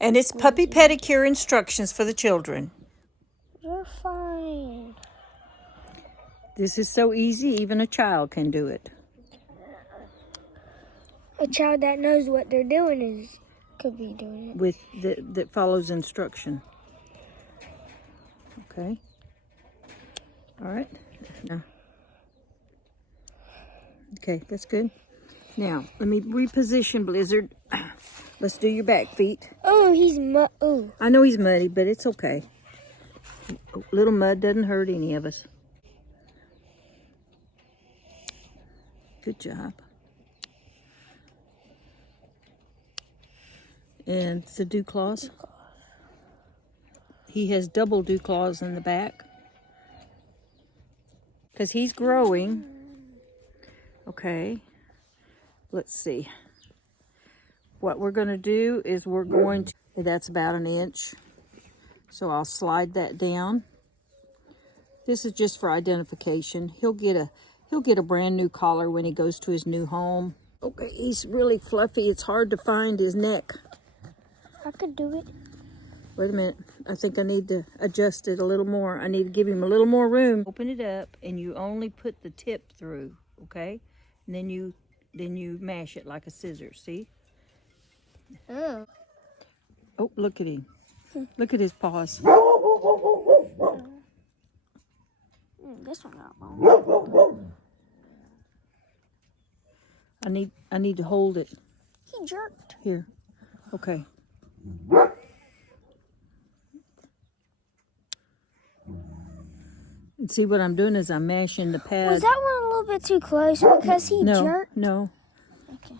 And it's puppy pedicure instructions for the children. You're fine. This is so easy, even a child can do it. A child that knows what they're doing could be doing it. That follows instruction. Okay. All right. Now. Okay, that's good. Now, let me reposition Blizzard. Let's do your back feet. Oh, he's oh. I know he's muddy, but it's okay. A little mud doesn't hurt any of us. Good job. And the dew claws. He has double dew claws in the back. Because he's growing. Okay. Let's see. What we're going to do is we're going to... That's about an inch. So I'll slide that down. This is just for identification. He'll get a brand new collar when he goes to his new home. Okay, he's really fluffy. It's hard to find his neck. I could do it. Wait a minute. I think I need to adjust it a little more. I need to give him a little more room. Open it up and you only put the tip through, okay? And then you mash it like a scissor, see? Oh. Oh, look at him. Look at his paws. This one got wrong. I need to hold it. He jerked. Here. Okay. And see what I'm doing is I'm mashing the pad. Was that one a little bit too close because he jerked? No. Okay.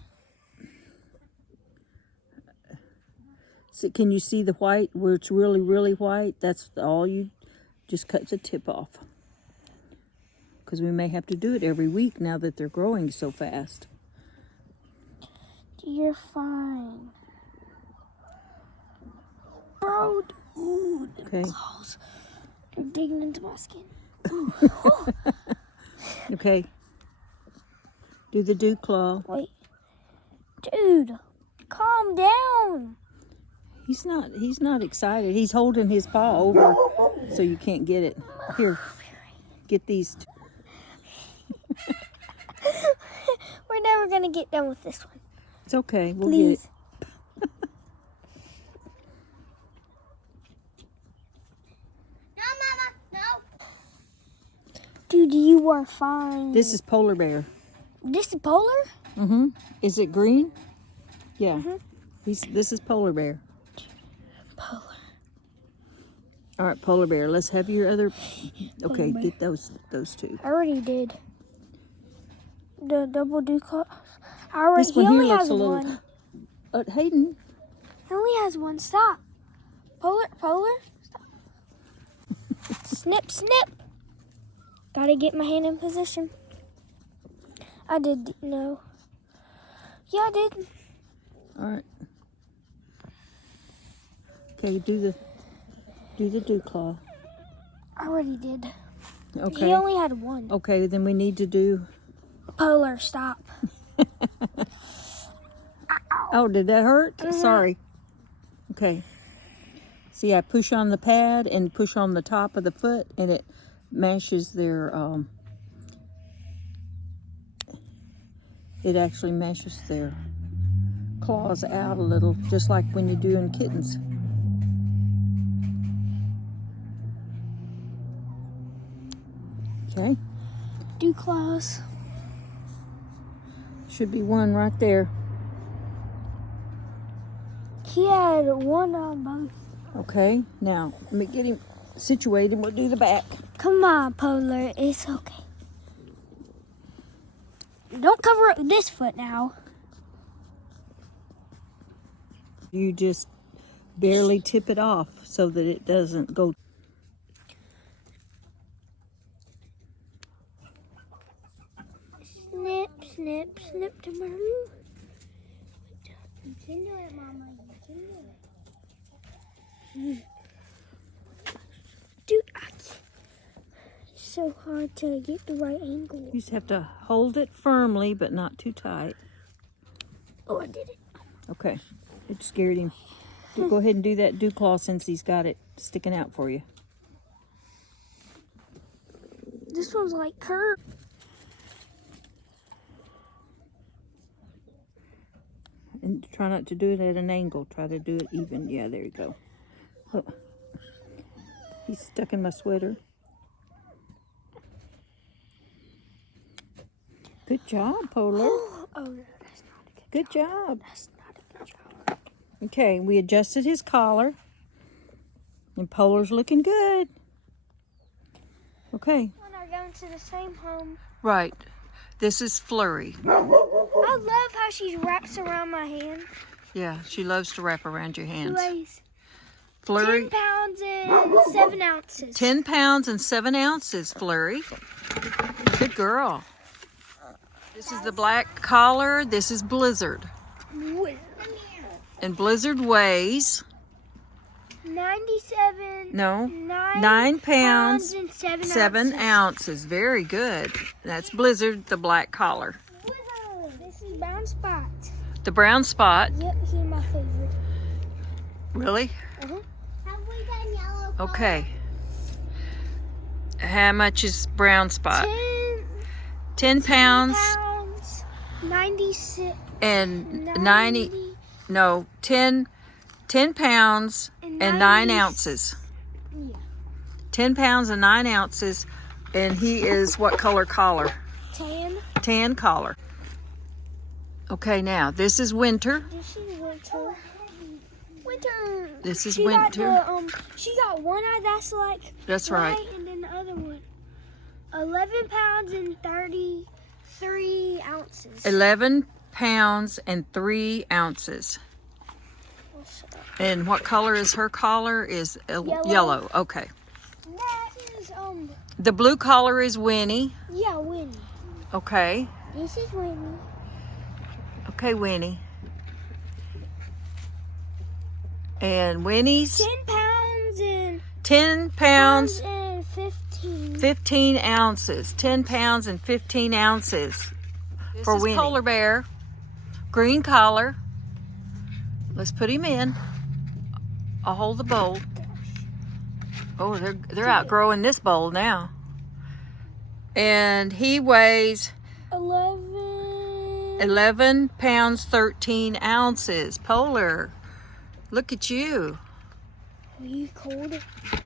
So can you see the white where it's really, really white? That's all you just cut the tip off. Because we may have to do it every week now that they're growing so fast. You're fine. Bro, dude. Okay. Claws. They're digging into my skin. Okay. Do the dew claw. Wait. Dude, calm down. He's not excited. He's holding his paw over so you can't get it. Here. Get these. We're never going to get done with this one. It's okay. We'll Please. get it. No, Mama, no. Dude, you are fine. This is PolarBear. This is Polar? Mm-hmm. Is it green? Yeah. Mm-hmm. This is PolarBear. Polar. All right, PolarBear. Let's have your other. Okay, PolarBear. get those two. I already did. The double dew claw. He This one here only looks has a little. one. Hayden. He only has one. Stop. Polar. Stop. Snip, snip. Gotta get my hand in position. I did no. Yeah, I did. All right. Okay, do the dew claw. I already did. Okay. He only had one. Okay, then we need to do. Polar, stop. Oh, did that hurt? Sorry. Okay. See, I push on the pad and push on the top of the foot, and it mashes their. It actually mashes their claws out a little, just like when you do in kittens. Okay. Dew claws. Should be one right there. He had one on both. Okay, now let me get him situated and we'll do the back. Come on, Polar. It's okay. Don't cover up this foot now. You just barely tip it off so that it doesn't go. Snip, snip, snip to my room. You can do it, Mama. You can do it. Dude, it's so hard to get the right angle. You just have to hold it firmly, but not too tight. Oh, I did it. Okay, it scared him. Go ahead and do that dew claw since he's got it sticking out for you. This one's like curved. And try not to do it at an angle. Try to do it even. Yeah, there you go. Look. He's stuck in my sweater. Good job, Polar. Oh, no, that's not a Good job. That's not a good job. Okay, we adjusted his collar. And Polar's looking good. Okay. When are going to the same home. Right. This is Flurry. I love how she wraps around my hand. Yeah, she loves to wrap around your She hands. weighs Flurry. 10 pounds and 7 ounces. 10 pounds and 7 ounces, Flurry. Good girl. This is the black collar. This is Blizzard. And Blizzard weighs... 97. No. 9 pounds, and 7 ounces. Very good. That's Blizzard, the black collar. This is Brown Spot. The brown spot. Yep, he's my favorite. Really? Uh-huh. Have we done yellow color? Okay. How much is brown spot? 10 pounds. 96. And 90. No, 10 pounds and 9 ounces. Yeah. 10 pounds and 9 ounces. And he is what color collar? 10. Tan collar. Okay, now this is Winter. This is Winter. Winter. This is She Winter. Got she got one eye that's like That's white, right. and then the other one. 11 pounds and 33 ounces. 11 pounds and 3 ounces. And what color is her collar? Is yellow. Okay. That is The blue collar is Winnie. yeah, Winnie. Okay. This is Winnie. Okay, Winnie. And Winnie's 10 pounds and 10 pounds, and 15. 15 ounces. 10 pounds and 15 ounces for Winnie. PolarBear. Green collar. Let's put him in. I'll hold the bowl. Oh, they're outgrowing this bowl now. And he weighs 11 pounds, 13 ounces. Polar, look at you. Are you cold?